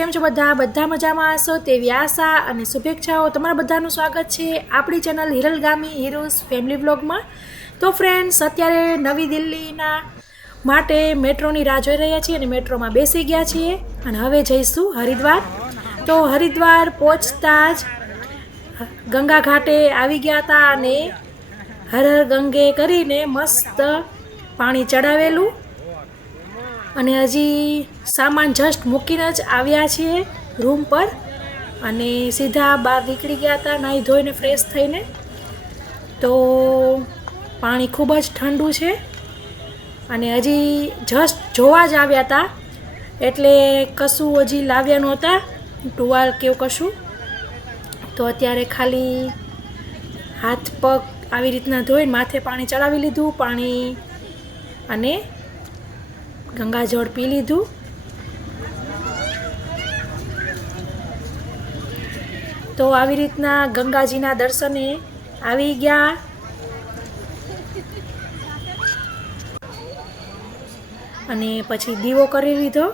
કેમ છો બધા મજામાં હશો તેવી આશા અને શુભેચ્છાઓ તમારા બધાનું સ્વાગત છે આપણી ચેનલ હિરલગામી હીરોઝ ફેમિલી વ્લોગમાં। તો ફ્રેન્ડ્સ અત્યારે નવી દિલ્હીના માટે મેટ્રોની રાહ જોઈ રહ્યા છીએ અને મેટ્રોમાં બેસી ગયા છીએ અને હવે જઈશું હરિદ્વાર। તો હરિદ્વાર પહોંચતા જ ગંગા ઘાટે આવી ગયા હતા અને હર હર ગંગે કરીને મસ્ત પાણી ચડાવેલું અને હજી સામાન જસ્ટ મૂકીને જ આવ્યા છીએ રૂમ પર અને સીધા બહાર નીકળી ગયા હતા નાહી ધોઈને ફ્રેશ થઈને। તો પાણી ખૂબ જ ઠંડુ છે અને હજી જસ્ટ જોવા જ આવ્યા હતા એટલે કશું હજી લાવ્યા નહોતા ટુવાલ કે એવું કશું। તો અત્યારે ખાલી હાથ પગ આવી રીતના ધોઈને માથે પાણી ચડાવી લીધું પાણી અને ગંગાજળ પી લીધું। તો આવી રીતના ગંગાજીના દર્શને આવી ગયા અને પછી દીવો કરી લીધો।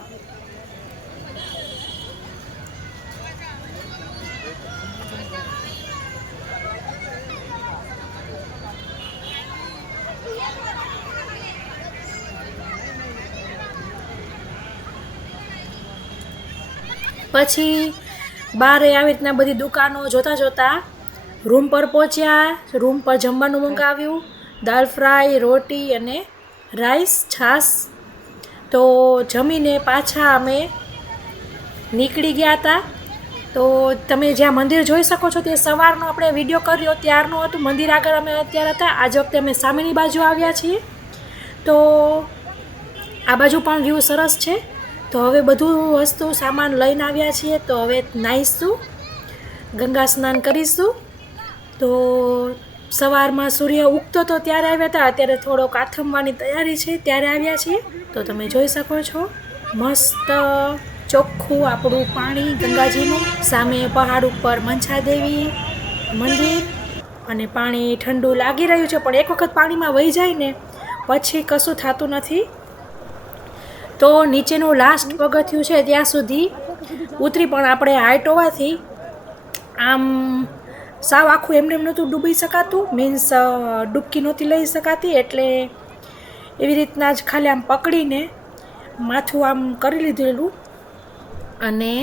પછી બારે આવી રીતના બધી દુકાનો જોતા જોતા રૂમ પર પહોંચ્યા। રૂમ પર જમવાનું મંગાવ્યું દાલ ફ્રાય રોટી અને રાઈસ છાશ। તો જમીને પાછા અમે નીકળી ગયા હતા। તો તમે જ્યાં મંદિર જોઈ શકો છો તે સવારનો આપણે વિડીયો કર્યો ત્યારનું હતું મંદિર આગળ અમે અત્યારે હતા। આજ વખતે અમે સામેની બાજુ આવ્યા છીએ તો આ બાજુ પણ વ્યૂ સરસ છે। તો હવે બધું વસ્તુ સામાન લઈને આવ્યા છીએ તો હવે નાહીશું ગંગા સ્નાન કરીશું। તો સવારમાં સૂર્ય ઉગતો તો ત્યારે આવ્યા હતા અત્યારે થોડોક આથમવાની તૈયારી છે ત્યારે આવ્યા છીએ। તો તમે જોઈ શકો છો મસ્ત ચોખ્ખું આપણું પાણી ગંગાજીનું સામે પહાડ ઉપર મંછાદેવી મંદિર અને પાણી ઠંડુ લાગી રહ્યું છે પણ એક વખત પાણીમાં વહી જાય ને પછી કશું થતું નથી। તો નીચેનું લાસ્ટ પગથિયું છે ત્યાં સુધી ઉતરી પણ આપણે હાઈટ હોવાથી આમ સાવ આખું એમને નહોતું ડૂબી શકાતું મીન્સ ડૂબકી નહોતી લઈ શકાતી એટલે એવી રીતના જ ખાલી આમ પકડીને માથું આમ કરી લીધેલું અને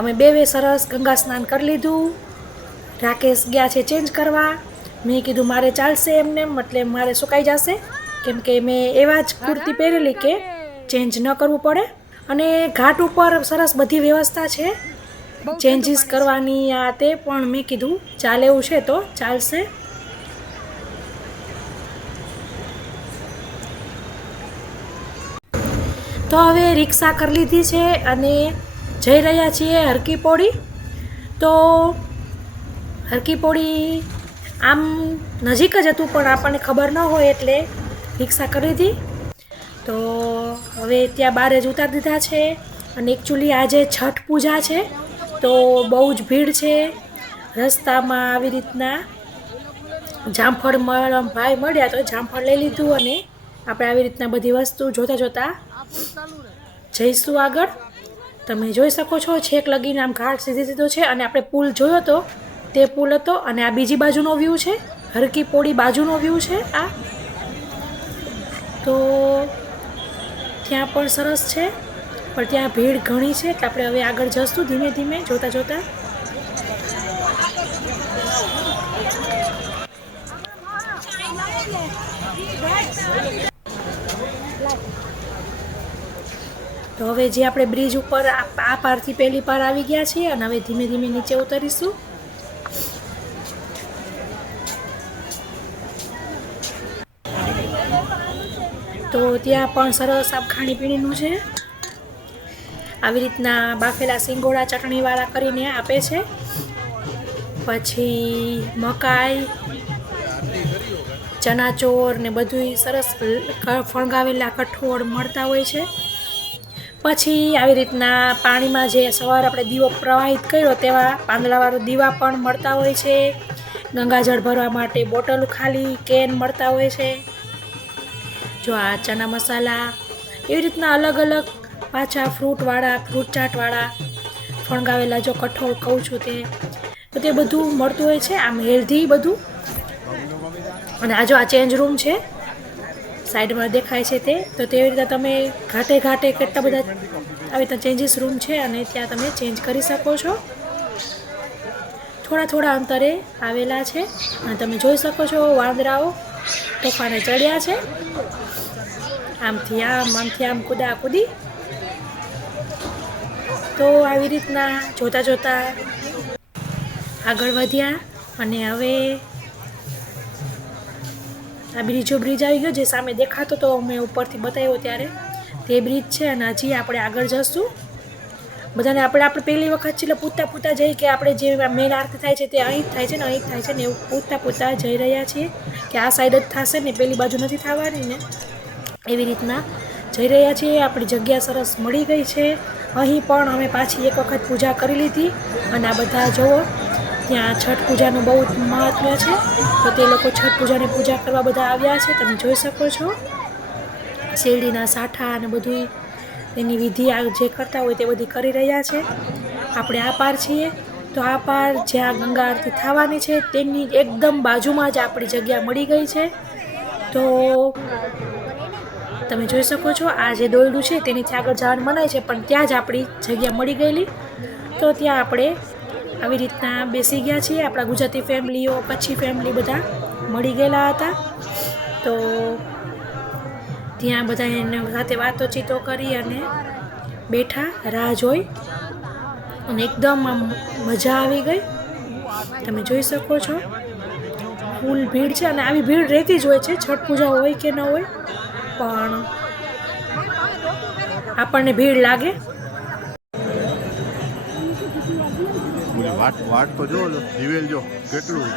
અમે બે સરસ ગંગા સ્નાન કરી લીધું। રાકેશ ગયા છે ચેન્જ કરવા મેં કીધું મારે ચાલશે એમને એટલે મારે સુકાઈ જશે કેમ કે મેં એવા જ કુર્તી પહેરેલી કે ચેન્જ ન કરવું પડે અને ઘાટ ઉપર સરસ બધી વ્યવસ્થા છે ચેન્જીસ કરવાની આ તે પણ મેં કીધું ચાલે એવું છે તો ચાલશે। તો હવે રિક્ષા કરી લીધી છે અને જઈ રહ્યા છીએ હરકી પૌડી। તો હરકી પૌડી આમ નજીક જ હતું પણ આપણને ખબર ન હોય એટલે રિક્ષા કરી લીધી। તો હવે ત્યાં બહાર જ ઉતારી દીધા છે અને એકચ્યુઅલી આજે છઠ પૂજા છે તો બહુ જ ભીડ છે રસ્તામાં આવી રીતના જામફળ ભાઈ મળ્યા તો જામફળ લઈ લીધું અને આપણે આવી રીતના બધી વસ્તુ જોતા જોતા જઈશું આગળ। તમે જોઈ શકો છો છેક લગીને આમ ઘાટ સીધો છે અને આપણે પુલ જોયો તો તે પુલ હતો અને આ બીજી બાજુનો વ્યૂ છે હરકી પૌડી બાજુનો વ્યૂ છે આ। તો ત્યાં પણ સરસ છે પણ ત્યાં ભીડ ઘણી છે એટલે આપણે હવે આગળ જઈશું ધીમે ધીમે જોતા જોતા। તો હવે જે આપણે બ્રિજ ઉપર આ પારથી પહેલી પાર આવી ગયા છીએ અને હવે ધીમે ધીમે નીચે ઉતરીશું। તો ત્યાં પણ સરસ આપ ખાણીપીણીનું છે આવી રીતના બાફેલા સિંગોડા ચટણીવાળા કરીને આપે છે પછી મકાઈ ચનાચોર ને બધું સરસ ફણગાવેલા કઠોળ મળતા હોય છે। પછી આવી રીતના પાણીમાં જે સવારે આપણે દીવો પ્રવાહિત કર્યો તેવા પાંદડાવાળો દીવા પણ મળતા હોય છે। ગંગાજળ ભરવા માટે બોટલ ખાલી કેન મળતા હોય છે। જો આ ચના મસાલા એવી રીતના અલગ અલગ પાછા ફ્રૂટ ચાટવાળા ફણગાવેલા જો કઠોળ કહું છું તો તે બધું મળતું હોય છે, આમ હેલ્ધી બધું. અને આ જો આ ચેન્જ રૂમ છે, સાઈડમાં દેખાય છે તે. તો તેવી રીતે તમે ઘાટે ઘાટે કેટલા બધા આવી રીતના ચેન્જીસ રૂમ છે અને ત્યાં તમે ચેન્જ કરી શકો છો. થોડા થોડા અંતરે આવેલા છે અને તમે જોઈ શકો છો વાંદરાઓ તોફાને ચડ્યા છે, આમથી આમ કુદા કુદી. તો આવી રીતના જોતા જોતા આગળ વધ્યા અને હવે આ બીજો બ્રિજ આવી ગયો જે સામે દેખાતો તો મેં ઉપરથી બતાવ્યો ત્યારે, તે બ્રિજ છે. અને હજી આપણે આગળ જશું. બધાને આપણે પહેલી વખત છે એટલે પૂછતા જઈએ કે આપણે જે મેન આરતી થાય છે તે અહીં જ થાય છે ને અહીં જ થાય છે ને, એવું પૂછતા જઈ રહ્યા છીએ કે આ સાઈડ જ થશે ને પેલી બાજુ નથી થવાની ને, એવી રીતના જઈ રહ્યા છીએ. આપણી જગ્યા સરસ મળી ગઈ છે. અહીં પણ અમે પાછી એક વખત પૂજા કરી લીધી. અને આ બધા જુઓ ત્યાં છઠ પૂજાનું બહુ જ મહત્વ છે, તો તે લોકો છઠ પૂજાની પૂજા કરવા બધા આવ્યા છે. તમે જોઈ શકો છો શેરડીના સાઠા અને બધું એની વિધિ જે કરતા હોય તે બધી કરી રહ્યા છે. આપણે આ પાર છીએ, તો આ પાર જ્યાં ગંગા આરતી થવાની છે તેની એકદમ બાજુમાં જ આપણી જગ્યા મળી ગઈ છે. તો તમે જોઈ શકો છો આ જે દોરડું છે તેનીથી આગળ જવાનું મનાય છે, પણ ત્યાં જ આપણી જગ્યા મળી ગયેલી. તો ત્યાં આપણે આવી રીતના બેસી ગયા છીએ. આપણા ગુજરાતી ફેમિલીઓ, કચ્છી ફેમિલી બધા મળી ગયેલા હતા. તો ત્યાં બધા એને સાથે વાતોચીતો કરી અને બેઠા રાહ જોઈ અને એકદમ આમ મજા આવી ગઈ. તમે જોઈ શકો છો ફૂલ ભીડ છે અને આવી ભીડ રહેતી જ હોય છે, છઠ પૂજા હોય કે ન હોય, પણ આપણને ભીડ લાગે. વાટ તો જો દિવેલ જો કેટલું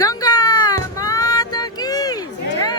ગંગા માતા કી જય.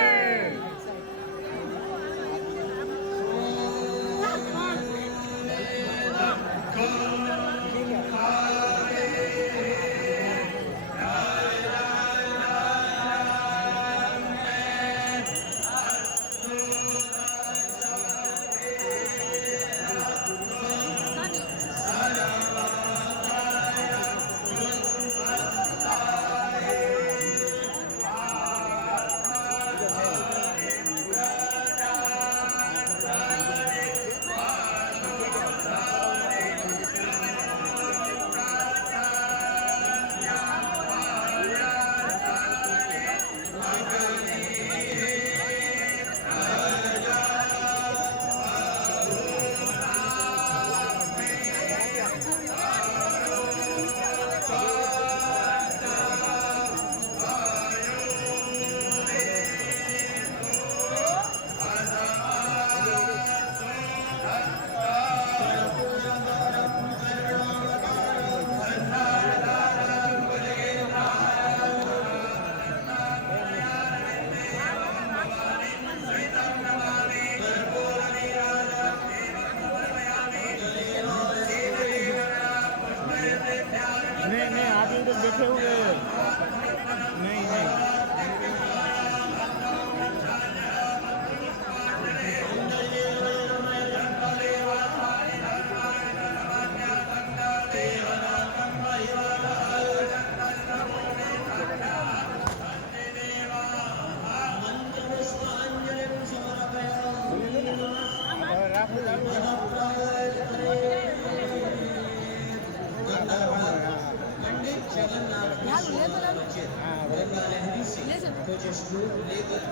पंडित जगन्नाथ मिश्र रचित गंगा लहरी से कुछ श्लोक लेकर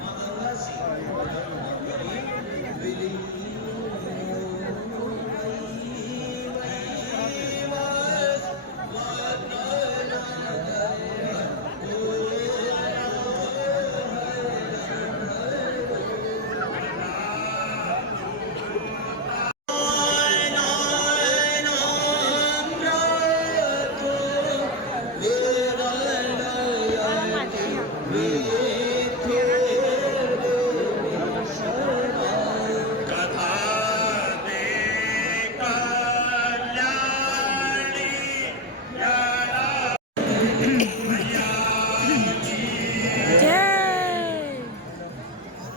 मां गंगा से જય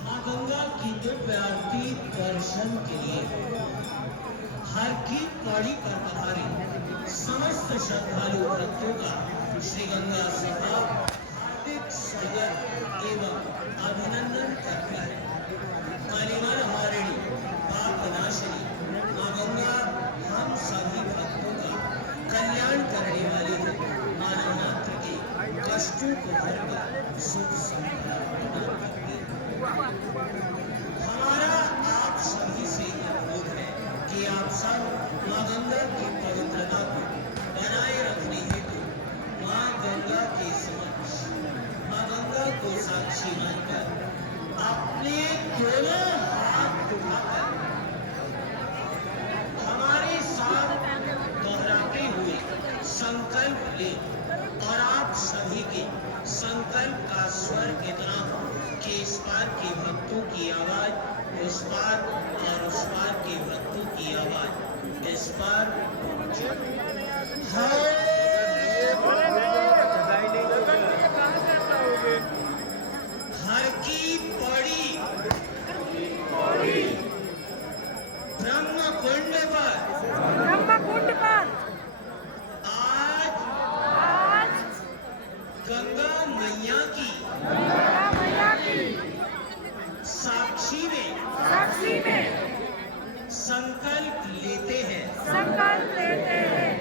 मां गंगा की दिव्य आरती दर्शन के लिए हर की पौड़ी पर पधारे समस्त श्रद्धालु भक्तों का श्री गंगा सभा हार्दिक स्वागत एवं अभिनंदन करती है। मलिमल हारिणी पाप नाशिनी मां गंगा हम सभी भक्तों का कल्याण करने वाली है। मानव मात्र के कष्टों को हरकर सुख संपदा प्रदान करती है। हमारा आप सभी से अनुरोध है कि आप सब मां गंगा की पवित्रता को बनाए रखने हेतु मां गंगा के समक्ष मां गंगा को साक्षी मानकर अपने दोनों हाथ उठाकर हमारे साथ दोहराते हुए संकल्प ले और आप सभी के संकल्प का स्वर इतना हो कि इस पार के भक्तों की आवाज उस पार और उस पार के भक्तों की आवाज इस पार हर की पौड़ी ब्रह्म कुंड पर બ્રહ્મકુંડ પર आज આજ गंगा मैया की ગંગા મૈયા की साक्षी में साक्षी में संकल्प लेते हैं संकल्प लेते हैं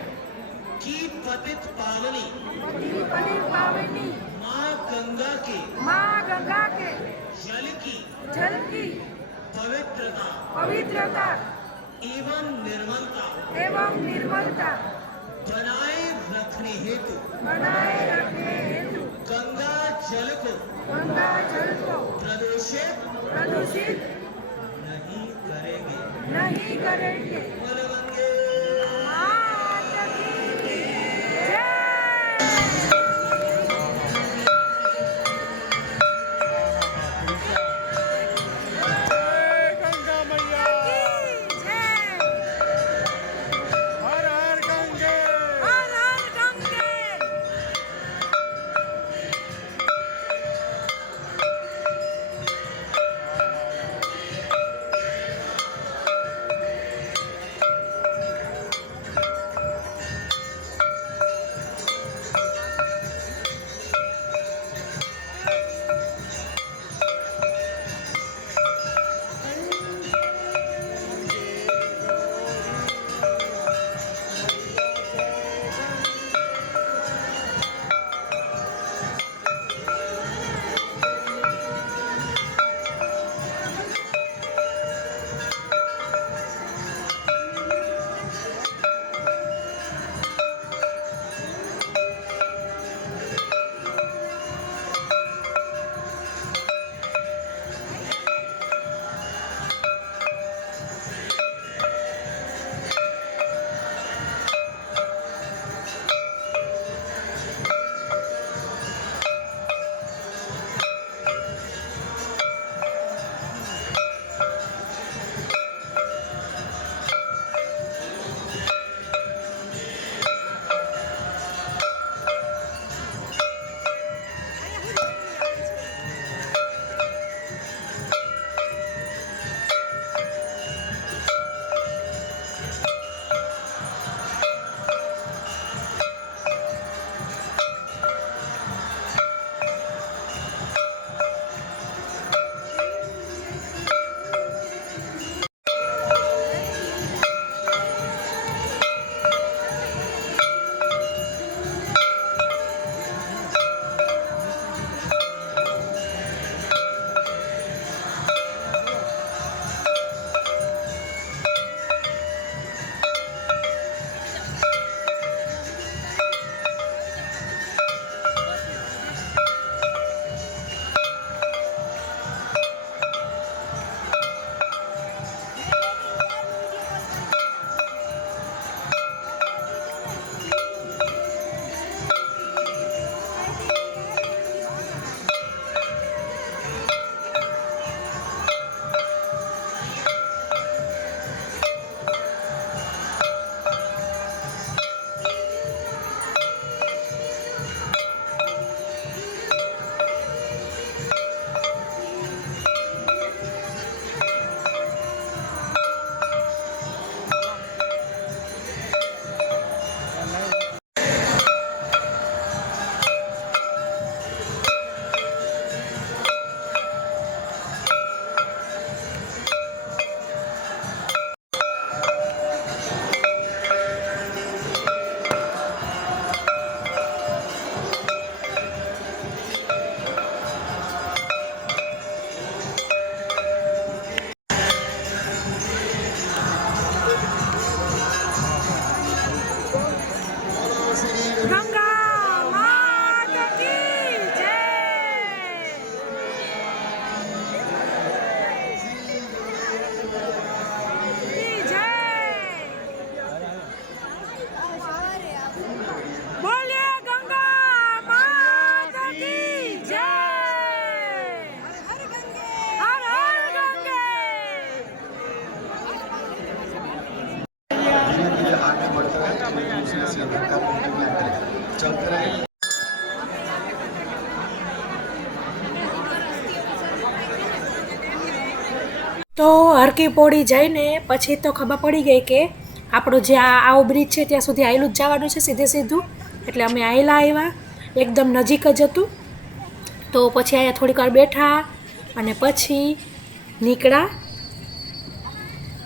कि पतित पावनी पति पति पावनी माँ गंगा के माँ गंगा के जल की जल की पवित्रता पवित्रता एवं निर्मलता एवं निर्मलता बनाए रखने हेतु बनाए रखने हेतु गंगा जल को गंगा जल को प्रदूषित प्रदूषित नहीं करेंगे। नहीं करेंगे। बोल गंगे माता की जय। गंगा मैया की जय। हर हर गंगे हर हर गंगे। તો હરકી પોળી જઈને પછી તો ખબર પડી ગઈ કે આપણો જે આવો બ્રિજ છે ત્યાં સુધી આયલું જ જવાનું છે સીધે સીધું. એટલે અમે આયલા આવ્યા, એકદમ નજીક જ હતું. તો પછી અહીંયા થોડીક વાર બેઠા અને પછી નીકળ્યા.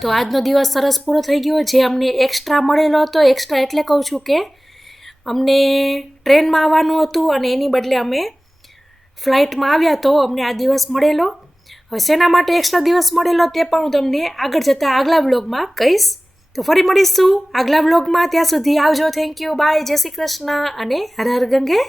તો આજનો દિવસ સરસ પૂરો થઈ ગયો. જે અમને એક્સ્ટ્રા મળેલો હતો, એક્સ્ટ્રા એટલે કહું છું કે અમને ટ્રેનમાં આવવાનું હતું અને એની બદલે અમે ફ્લાઇટમાં આવ્યા, તો અમને આ દિવસ મળેલો. હવે શેના માટે એક્સ્ટ્રા દિવસ મળેલો તે પણ હું તમને આગળ જતાં આગલા વ્લોગમાં કહીશ. તો ફરી મળીશું આગલા વ્લોગમાં. ત્યાં સુધી આવજો. થેન્ક યુ, બાય, જય શ્રી કૃષ્ણ અને હર હર ગંગે.